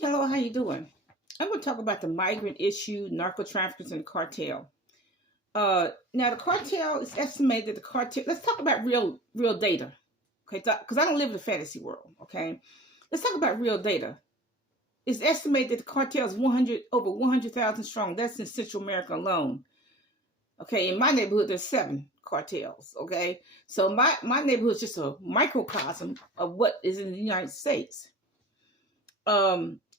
Hello, how you doing? I'm going to talk about the migrant issue, narco traffickers, and the cartel. Now the cartel is estimated that the cartel. Let's talk about real data, okay? Because I don't live in a fantasy world, okay? Let's talk about real data. It's estimated that the cartel is 100,000 strong. That's in Central America alone. Okay, in my neighborhood there's 7 cartels. Okay, so my neighborhood is just a microcosm of what is in the United States.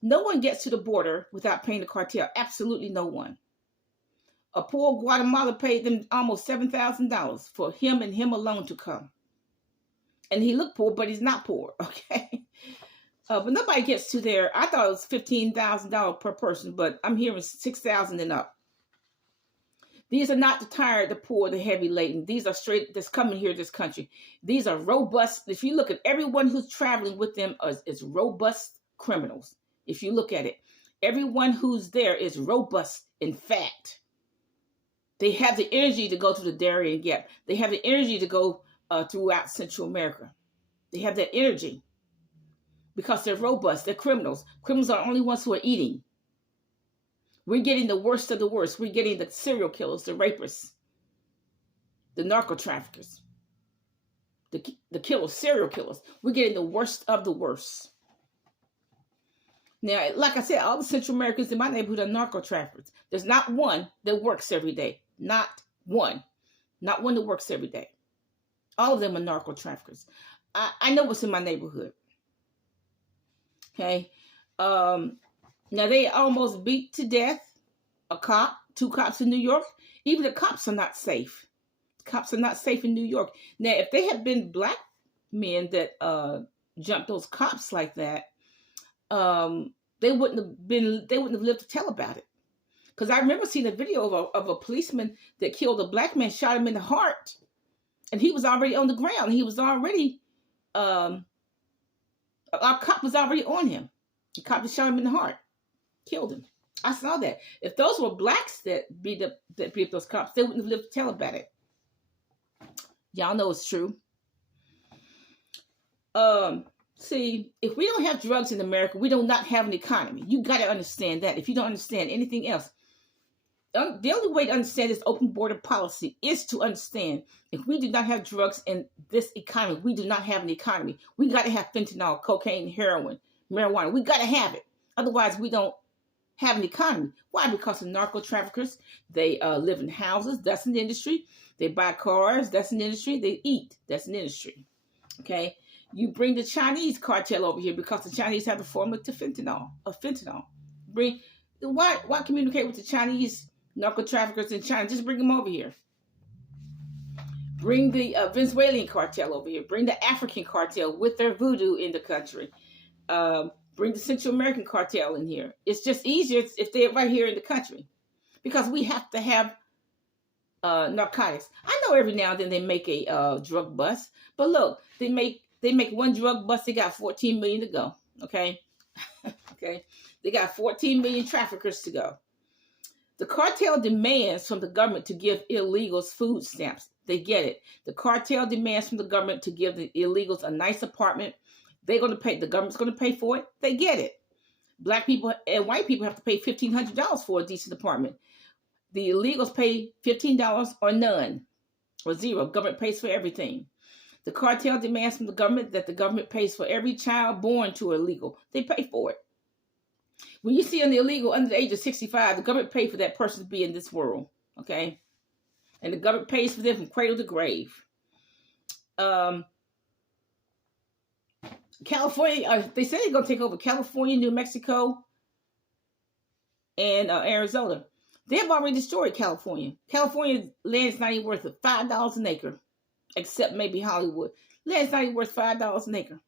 No one gets to the border without paying the cartel. Absolutely no one. A poor Guatemala paid them almost $7,000 for him and him alone to come. And he looked poor, but he's not poor. Okay. But nobody gets to there. I thought it was $15,000 per person, but I'm hearing 6,000 and up. These are not the tired, the poor, the heavy laden. These are straight that's coming here to this country. These are robust. If you look at everyone who's traveling with them is robust criminals. If you look at it, everyone who's there is robust. In fact, they have the energy to go to the Darien Gap. They have the energy to go throughout Central America. They have that energy because they're robust. They're criminals. Criminals are the only ones who are eating. We're getting the worst of the worst. We're getting the serial killers, the rapists, the narco traffickers, the killers, serial killers. We're getting the worst of the worst. Now, like I said, all the Central Americans in my neighborhood are narco traffickers. There's not one that works every day. Not one. Not one that works every day. All of them are narco traffickers. I know what's in my neighborhood. Okay. Now, they almost beat to death a cop, 2 cops in New York. Even the cops are not safe. The cops are not safe in New York. Now, if they had been black men that jumped those cops like that, they wouldn't have lived to tell about it. Because I remember seeing a video of a policeman that killed a black man, shot him in the heart, and he was already on the ground. He was already, our cop was already on him. The cop just shot him in the heart, killed him. I saw that. If those were blacks that beat up those cops, they wouldn't have lived to tell about it. Y'all know it's true. See, if we don't have drugs in America, we do not have an economy. You got to understand that. If you don't understand anything else, the only way to understand this open border policy is to understand if we do not have drugs in this economy, we do not have an economy. We got to have fentanyl, cocaine, heroin, marijuana. We got to have it. Otherwise, we don't have an economy. Why? Because the narco traffickers, they live in houses. That's an industry. They buy cars. That's an industry. They eat. That's an industry. Okay. You bring the Chinese cartel over here because the Chinese have the formula to fentanyl. Why communicate with the Chinese narco traffickers in China? Just bring them over here. Bring the Venezuelan cartel over here. Bring the African cartel with their voodoo in the country. Bring the Central American cartel in here. It's just easier if they're right here in the country because we have to have narcotics. I know every now and then they make a drug bust, but look, they make one drug bust. They got 14 million to go. Okay. Okay. They got 14 million traffickers to go. The cartel demands from the government to give illegals food stamps. They get it. The cartel demands from the government to give the illegals a nice apartment. They're going to pay. The government's going to pay for it. They get it. Black people and white people have to pay $1,500 for a decent apartment. The illegals pay $15 or none or zero. Government pays for everything. The cartel demands from the government that the government pays for every child born to illegal. They pay for it. When you see an illegal under the age of 65, the government pays for that person to be in this world. Okay? And the government pays for them from cradle to grave. California, they said they're going to take over California, New Mexico, and Arizona. They have already destroyed California. California land is not even worth $5 an acre, except maybe Hollywood. Land's not even worth $5 an acre.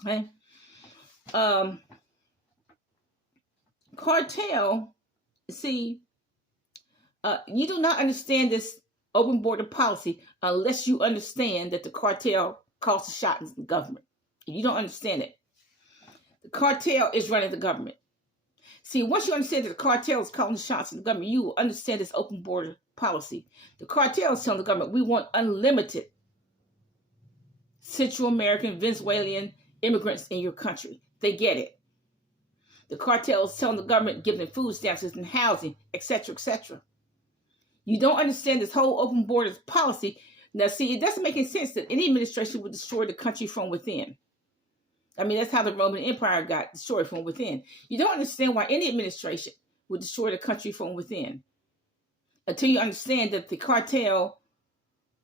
Okay? Cartel, see, you do not understand this open border policy unless you understand that the cartel calls the shots in the government. You don't understand it. The cartel is running the government. See, once you understand that the cartel is calling the shots in the government, you will understand this open border policy. The cartel is telling the government, we want unlimited Central American, Venezuelan immigrants in your country. They get it. The cartel is telling the government, giving them food stamps and housing, etc., etc. You don't understand this whole open borders policy. Now, see, it doesn't make any sense that any administration would destroy the country from within. I mean, that's how the Roman Empire got destroyed, from within. You don't understand why any administration would destroy the country from within until you understand that the cartel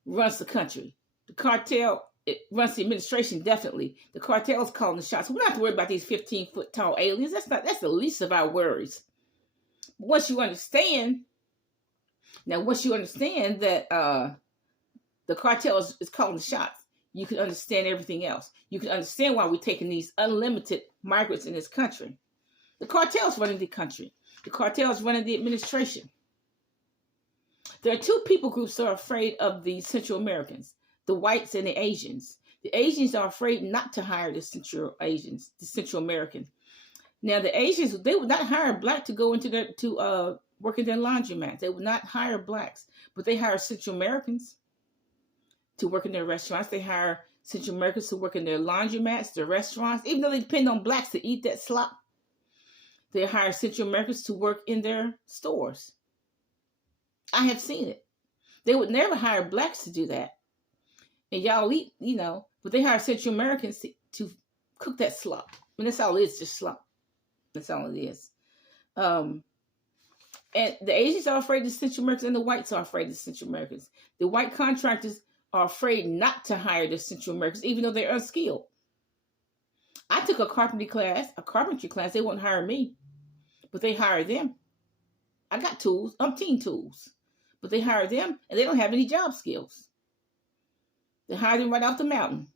runs the country. The cartel, it runs the administration, definitely. The cartel is calling the shots. We don't have to worry about these 15-foot tall aliens. That's the least of our worries. But once you understand that the cartel is calling the shots, you can understand everything else. You can understand why we're taking these unlimited migrants in this country. The cartel's running the country. The cartel's running the administration. There are two people groups that are afraid of the Central Americans, the whites and the Asians. The Asians are afraid not to hire the Central Americans. Now, the Asians, they would not hire a black to go into work in their laundromats. They would not hire blacks, but they hire Central Americans to work in their restaurants. They hire Central Americans to work in their laundromats, their restaurants, even though they depend on blacks to eat that slop. They hire Central Americans to work in their stores. I have seen it. They would never hire blacks to do that. And y'all eat, but they hire Central Americans to cook that slop. I mean, that's all it is, just slop. That's all it is. And the Asians are afraid of Central Americans, and the whites are afraid of Central Americans. The white contractors are afraid not to hire the Central Americans, even though they're unskilled. I took a carpentry class. They won't hire me, but they hire them. I got tools, umpteen tools, but they hire them, and they don't have any job skills. They hire them right off the mountain.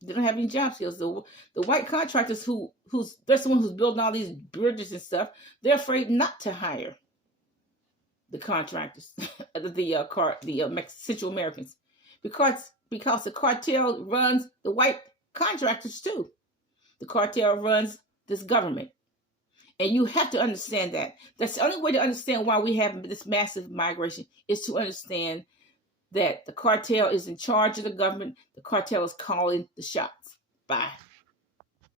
They don't have any job skills. The white contractors that's the one who's building all these bridges and stuff, they're afraid not to hire the contractors, the Central Americans, because the cartel runs the white contractors too. The cartel runs this government. And you have to understand that. That's the only way to understand why we have this massive migration, is to understand that the cartel is in charge of the government. The cartel is calling the shots. Bye.